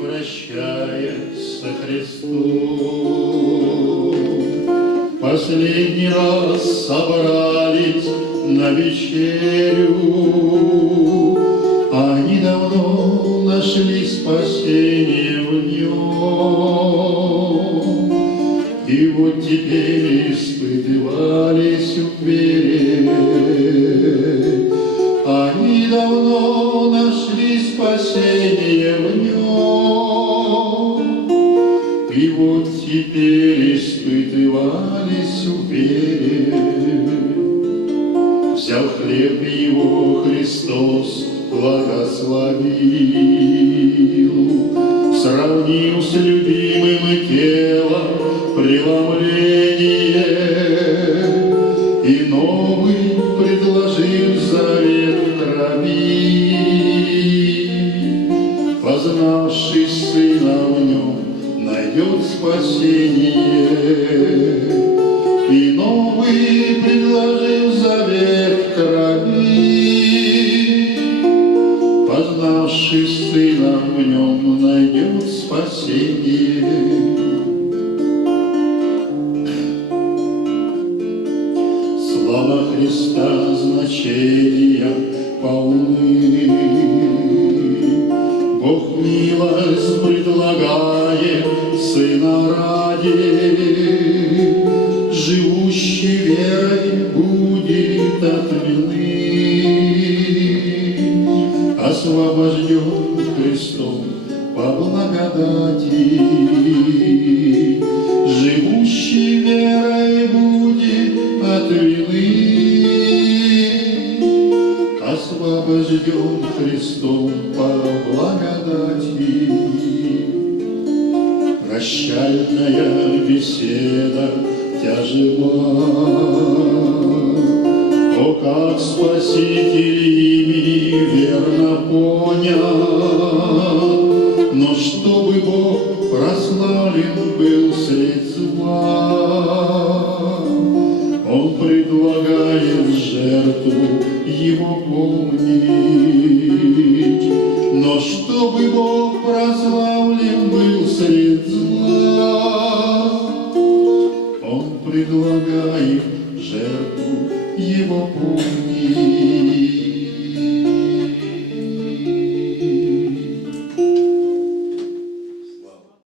прощаясь со Христом, последний раз собрались на вечерю. Они давно нашли спасение в нем, и вот теперь испытывались в вере. Они давно нашли спасение в нем, и вот теперь испытывались в вере. Взял хлеб его, Христос благословил, сравнил с любимым телом преломление, и новый предложил завет крови. Познавший Сына в нем найдет спасение, и новый предложил завет крови. Познавший Сына в нем найдет спасение. Слава Христа значения полны, Бог милость предлагает Сына ради, живущий верой будет от вины, освобожден Христом по благодати, живущий верой будет от вины, освобожден Христом по благодати. Прощальная беседа тяжела, о, как Спаситель ими верно понят, но чтобы Бог прославлен был средь зла, Он предлагает жертву Его помнить, но чтобы Бог прославлен был средь зла, Он предлагает жертву Его помнить.